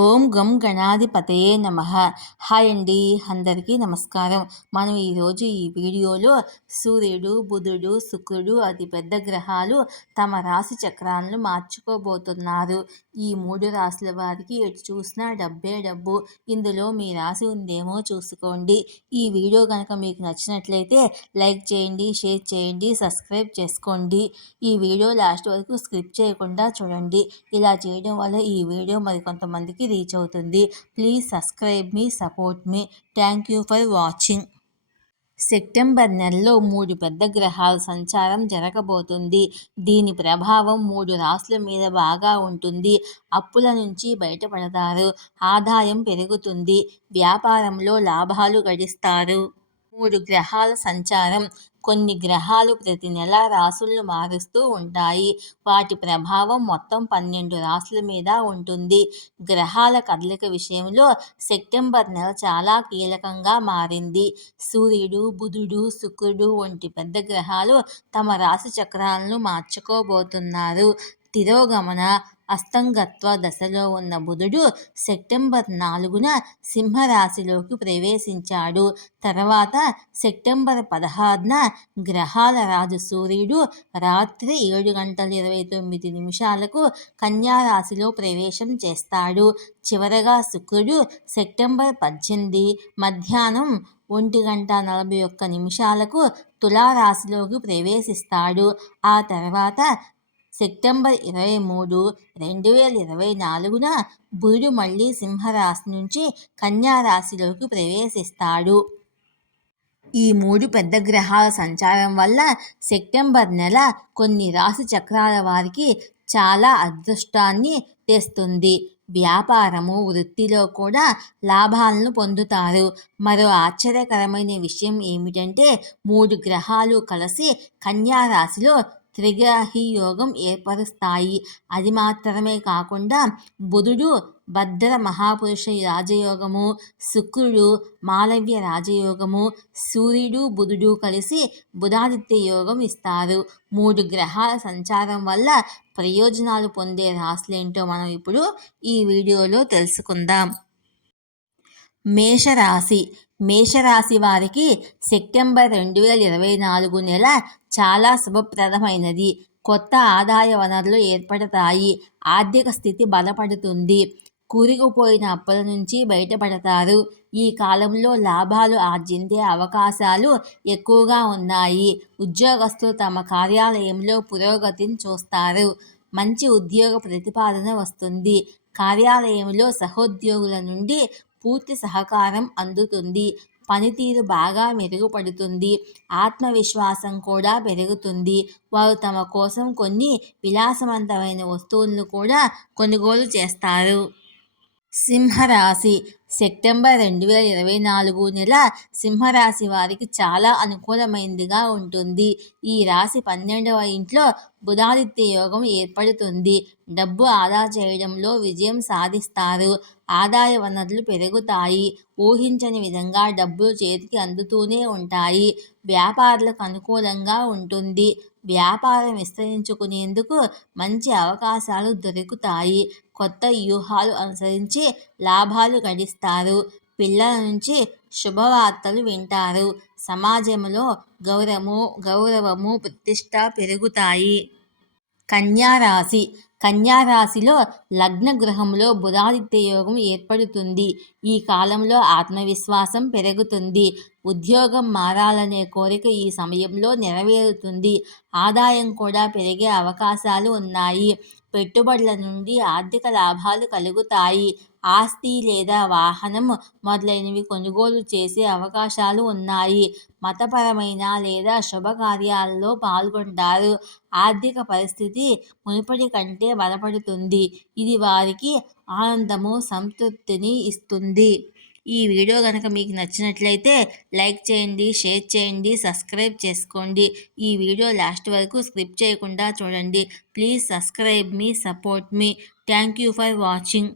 ఓం గం గణాధిపతయే నమః. హాయ్ అండి, అందరికీ నమస్కారం. మనం ఈరోజు ఈ వీడియోలో సూర్యుడు, బుధుడు, శుక్రుడు అతి పెద్ద గ్రహాలు తమ రాశి చక్రాలను మార్చుకోబోతున్నారు. ఈ 3 రాశుల వారికి ఎటు చూసినా డబ్బే డబ్బు. ఇందులో మీ రాశి ఉందేమో చూసుకోండి. ఈ వీడియో కనుక మీకు నచ్చినట్లయితే లైక్ చేయండి, షేర్ చేయండి, సబ్స్క్రైబ్ చేసుకోండి. ఈ వీడియో లాస్ట్ వరకు స్కిప్ చేయకుండా చూడండి. ఇలా చేయడం వల్ల ఈ వీడియో మరికొంతమందికి రీచ్ అవుతుంది. Please subscribe me, support me. Thank you for watching. September నెలలో 3 పెద్ద గ్రహాల సంచారం జరగబోతుంది. దీని ప్రభావం 3 రాశుల మీద బాగా ఉంటుంది. అప్పుల నుంచి బయటపడతారు, ఆదాయం పెరుగుతుంది, వ్యాపారంలో లాభాలు గడిస్తారు. 3 గ్రహాల సంచారం. కొన్ని గ్రహాలు ప్రతి నెల రాశులను మారుస్తూ ఉంటాయి. వాటి ప్రభావం మొత్తం 12 రాశుల మీద ఉంటుంది. గ్రహాల కదలిక విషయంలో సెప్టెంబర్ నెల చాలా కీలకంగా మారింది. సూర్యుడు, బుధుడు, శుక్రుడు వంటి పెద్ద గ్రహాలు తమ రాశి చక్రాలను మార్చుకోబోతున్నారు. తిరోగమన అస్తంగత్వ దశలో ఉన్న బుధుడు సెప్టెంబర్ 4న సింహరాశిలోకి ప్రవేశించాడు. తర్వాత సెప్టెంబర్ 16న గ్రహాల రాజు సూర్యుడు రాత్రి 7:29 కన్యా రాశిలో ప్రవేశం చేస్తాడు. చివరగా శుక్రుడు సెప్టెంబర్ 18 మధ్యాహ్నం 1:41 తులారాశిలోకి ప్రవేశిస్తాడు. ఆ తర్వాత సెప్టెంబర్ 23, 2024న బుధుడు మళ్ళీ సింహరాశి నుంచి కన్యా రాశిలోకి ప్రవేశిస్తాడు. ఈ 3 పెద్ద గ్రహాల సంచారం వల్ల సెప్టెంబర్ నెల కొన్ని రాశి చక్రాల వారికి చాలా అదృష్టాన్ని తెస్తుంది. వ్యాపారము, వృత్తిలో కూడా లాభాలను పొందుతారు. మరో ఆశ్చర్యకరమైన విషయం ఏమిటంటే 3 గ్రహాలు కలిసి కన్యా రాశిలో త్రిగ్రహీ యోగం ఏర్పరుస్తాయి. అది మాత్రమే కాకుండా బుధుడు భద్ర మహాపురుష రాజయోగము, శుక్రుడు మాలవ్య రాజయోగము, సూర్యుడు, బుధుడు కలిసి బుధాదిత్య యోగం ఇస్తారు. 3 గ్రహాల సంచారం వల్ల ప్రయోజనాలు పొందే రాశులేంటో మనం ఇప్పుడు ఈ వీడియోలో తెలుసుకుందాం. మేషరాశి. మేషరాశి వారికి సెప్టెంబర్ 2024 నెల చాలా శుభప్రదమైనది. కొత్త ఆదాయ వనరులు ఏర్పడతాయి. ఆర్థిక స్థితి బలపడుతుంది. కూరుకుపోయిన అప్పుల నుంచి బయటపడతారు. ఈ కాలంలో లాభాలు ఆర్జించే అవకాశాలు ఎక్కువగా ఉన్నాయి. ఉద్యోగస్తులు తమ కార్యాలయంలో పురోగతిని చూస్తారు. మంచి ఉద్యోగ ప్రతిపాదన వస్తుంది. కార్యాలయంలో సహోద్యోగుల నుండి పూర్తి సహకారం అందుతుంది. పనితీరు బాగా మెరుగుపడుతుంది. ఆత్మవిశ్వాసం కూడా పెరుగుతుంది. వారు తమ కోసం కొన్ని విలాసవంతమైన వస్తువులను కూడా కొనుగోలు చేస్తారు. సింహరాశి. సెప్టెంబర్ 2024 నెల సింహరాశి వారికి చాలా అనుకూలమైనదిగా ఉంటుంది. ఈ రాశి 12వ ఇంట్లో బుధాదిత్య యోగం ఏర్పడుతుంది. డబ్బు ఆదా చేయడంలో విజయం సాధిస్తారు. ఆదాయ వనరులు పెరుగుతాయి. ఊహించని విధంగా డబ్బులు చేతికి అందుతూనే ఉంటాయి. వ్యాపారులకు అనుకూలంగా ఉంటుంది. వ్యాపారం విస్తరించుకునేందుకు మంచి అవకాశాలు దొరుకుతాయి. కొత్త వ్యూహాలు అనుసరించి లాభాలు గడిస్తారు. పిల్లల నుంచి శుభవార్తలు వింటారు. సమాజంలో గౌరవము, ప్రతిష్ట పెరుగుతాయి. కన్యారాశి. కన్యారాశిలో లగ్న గృహంలో బుధాదిత్య యోగం ఏర్పడుతుంది. ఈ కాలంలో ఆత్మవిశ్వాసం పెరుగుతుంది. ఉద్యోగం మారాలనే కోరిక ఈ సమయంలో నెరవేరుతుంది. ఆదాయం కూడా పెరిగే అవకాశాలు ఉన్నాయి. పెట్టుబడుల నుండి ఆర్థిక లాభాలు కలుగుతాయి. ఆస్తి లేదా వాహనం మొదలైనవి కొనుగోలు చేసే అవకాశాలు ఉన్నాయి. మతపరమైన లేదా శుభకార్యాలలో పాల్గొంటారు. ఆర్థిక పరిస్థితి మునుపటి కంటే బలపడుతుంది. ఇది వారికి ఆనందము, సంతృప్తిని ఇస్తుంది. ఈ వీడియో కనుక మీకు నచ్చినట్లయితే లైక్ చేయండి, షేర్ చేయండి, సబ్స్క్రైబ్ చేసుకోండి. ఈ వీడియో లాస్ట్ వరకు స్కిప్ చేయకుండా చూడండి. Please subscribe me, support me. Thank you for watching.